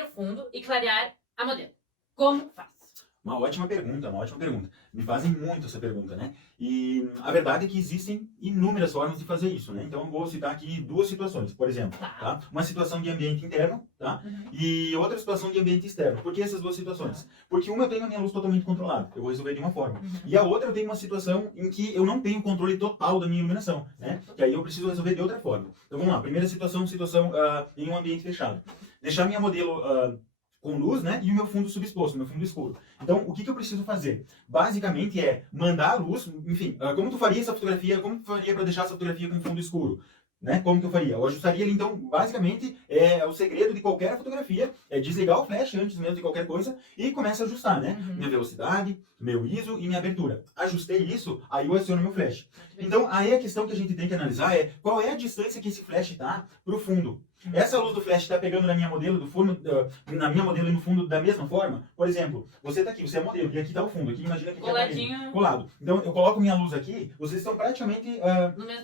escurecer o fundo e clarear a modelo. Como faço? Uma ótima pergunta, uma ótima pergunta. Me fazem muito essa pergunta, né? E a verdade é que existem inúmeras formas de fazer isso, né? Então eu vou citar aqui duas situações, por exemplo, tá? Uma situação de ambiente interno, tá? E outra situação de ambiente externo. Por que essas duas situações? Porque uma eu tenho a minha luz totalmente controlada, eu vou resolver de uma forma. E a outra eu tenho uma situação em que eu não tenho controle total da minha iluminação, né? Que aí eu preciso resolver de outra forma. Então vamos lá, primeira situação em um ambiente fechado. Deixar minha modelo com luz, né? E o meu fundo subexposto, meu fundo escuro. Então, o que eu preciso fazer? Basicamente é mandar a luz, enfim, como tu faria essa fotografia, como tu faria para deixar essa fotografia com fundo escuro? Né? Como que eu faria? Eu ajustaria ali, então, basicamente, o segredo de qualquer fotografia é desligar o flash antes mesmo de qualquer coisa e começa a ajustar, né? Minha velocidade, meu ISO e minha abertura. Ajustei isso, aí eu aciono meu flash. Então, aí a questão que a gente tem que analisar é qual é a distância que esse flash está para o fundo. Essa luz do flash está pegando na minha modelo, na minha modelo e no fundo da mesma forma? Por exemplo, você está aqui, você é modelo, e aqui está o fundo. Aqui imagina que aqui é a parede, colado. Então, eu coloco minha luz aqui, vocês estão praticamente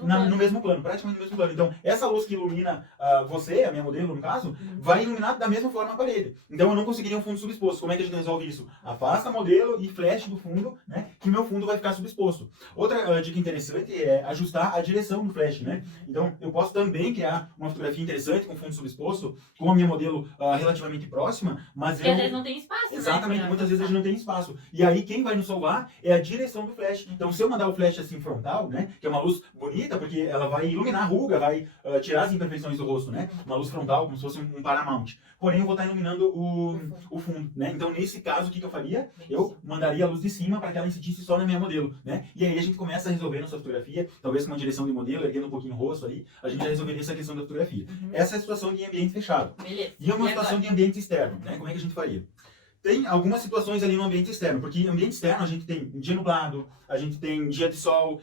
no mesmo plano, praticamente no mesmo plano. Então, essa luz que ilumina você, a minha modelo no caso, vai iluminar da mesma forma a parede. Então, eu não conseguiria um fundo subexposto. Como é que a gente resolve isso? Afasta a modelo e flash do fundo, né? Que meu fundo vai ficar subexposto. Outra dica interessante é ajustar a direção do flash, né? Então, eu posso também criar uma fotografia interessante com fundo subexposto, com a minha modelo relativamente próxima, mas porque às vezes não tem espaço, exatamente, né? muitas vezes a gente não tem espaço. E aí quem vai nos salvar é a direção do flash. Então se eu mandar o flash assim frontal, né, que é uma luz bonita, porque ela vai iluminar a ruga, vai tirar as imperfeições do rosto, né? Uma luz frontal, como se fosse um paramount. Porém eu vou estar iluminando o fundo, né? Então nesse caso, o que eu faria? Eu mandaria a luz de cima para que ela incidisse só na minha modelo, né? E aí a gente começa a resolver nossa fotografia, talvez com uma direção de modelo, erguendo um pouquinho o rosto ali, a gente já resolveria essa questão da fotografia. Essa é a situação de ambiente fechado. Beleza. E uma situação de ambiente externo, né? Como é que a gente faria? Tem algumas situações ali no ambiente externo, porque ambiente externo a gente tem dia nublado, a gente tem dia de sol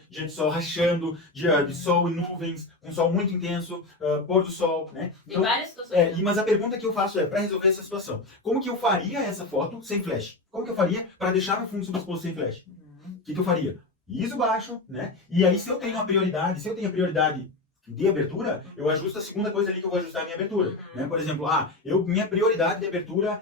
rachando, dia de sol e nuvens, um sol muito intenso, pôr do sol, né? Tem várias situações. Mas a pergunta que eu faço é, para resolver essa situação, como que eu faria essa foto sem flash? Como que eu faria para deixar meu fundo subexposto sem flash? O que eu faria? ISO baixo, né? E aí se eu tenho a prioridade de abertura, eu ajusto a segunda coisa ali que eu vou ajustar a minha abertura, né? Por exemplo, minha prioridade de abertura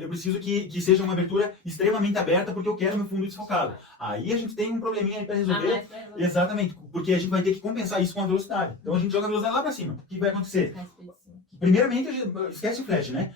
eu preciso que seja uma abertura extremamente aberta porque eu quero meu fundo desfocado. Aí a gente tem um probleminha aí para resolver. Exatamente, porque a gente vai ter que compensar isso com a velocidade. Então a gente joga a velocidade lá para cima. O que vai acontecer? Primeiramente, esquece o flash, né?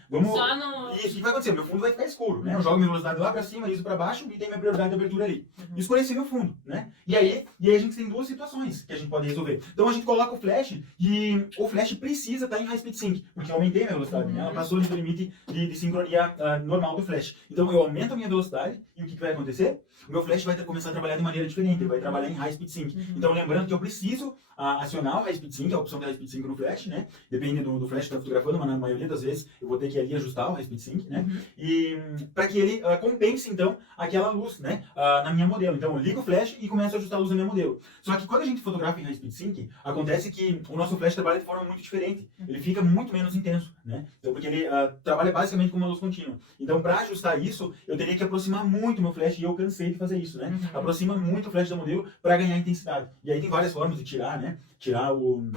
Isso, o que vai acontecer? Meu fundo vai ficar escuro, né? Eu jogo minha velocidade lá pra cima, isso pra baixo e tem minha prioridade de abertura ali. Escurecer meu fundo, né? E aí a gente tem duas situações que a gente pode resolver. Então a gente coloca o flash e o flash precisa estar em high speed sync, porque eu aumentei a minha velocidade, né? Ela passou do limite de sincronia normal do flash. Então eu aumento a minha velocidade e o que vai acontecer? O meu flash vai começar a trabalhar de maneira diferente, ele vai trabalhar em high speed sync. Então lembrando que eu preciso acionar o high speed sync, a opção de high speed sync no flash, né? Depende do flash que está fotografando, mas na maioria das vezes eu vou ter que ali ajustar o high speed sync, né? E para que ele compense então aquela luz, né? Na minha modelo. Então eu ligo o flash e começo a ajustar a luz na minha modelo. Só que quando a gente fotografa em high speed sync, acontece que o nosso flash trabalha de forma muito diferente. Ele fica muito menos intenso, né? Então porque ele trabalha basicamente com uma luz contínua. Então para ajustar isso, eu teria que aproximar muito meu flash e eu cansei de fazer isso, né? Aproxima muito o flash da modelo para ganhar intensidade. E aí tem várias formas de tirar, né? Tirar o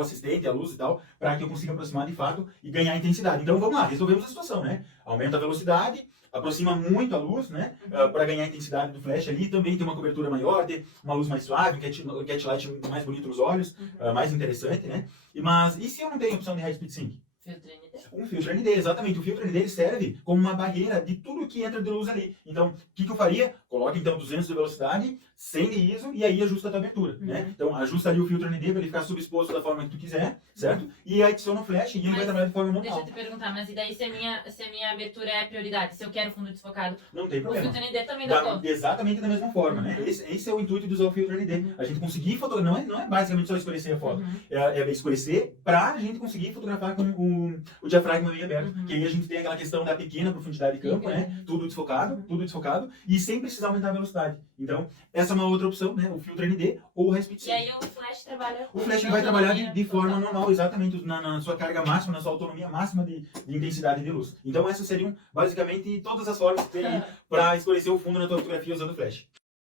assistente, a luz e tal, para que eu consiga aproximar de fato e ganhar intensidade. Então vamos lá, resolvemos a situação, né? Aumenta a velocidade, aproxima muito a luz, né? Para ganhar a intensidade do flash ali, também tem uma cobertura maior, ter uma luz mais suave, um cat light mais bonito nos olhos, mais interessante, né? E se eu não tenho opção de high speed sync? Filtro ND. Um filtro ND, exatamente. O filtro ND serve como uma barreira de tudo que entra de luz ali. Então, o que eu faria? Coloca então 200 de velocidade, 100 de ISO e aí ajusta a tua abertura, né? Então, ajusta ali o filtro ND para ele ficar subexposto da forma que tu quiser, certo? E adiciona o flash e ele vai trabalhar de forma normal. Deixa eu te perguntar, mas e daí se a minha abertura é a prioridade? Se eu quero fundo desfocado, não tem problema. O filtro ND também dá conta. Exatamente da mesma forma, né? Esse é o intuito de usar o filtro ND. A gente conseguir fotografar, não é basicamente só escurecer a foto. É escurecer para a gente conseguir fotografar com o diafragma bem aberto. Que aí a gente tem aquela questão da pequena profundidade de campo, né? Tudo desfocado e sem precisar aumentar a velocidade. Então, essa é uma outra opção, né? O filtro ND ou o high speed sync. E aí o flash trabalha... O flash vai trabalhar de forma normal, exatamente, na sua carga máxima, na sua autonomia máxima de intensidade de luz. Então essas seriam basicamente todas as formas que tem para escurecer o fundo na tua fotografia usando flash.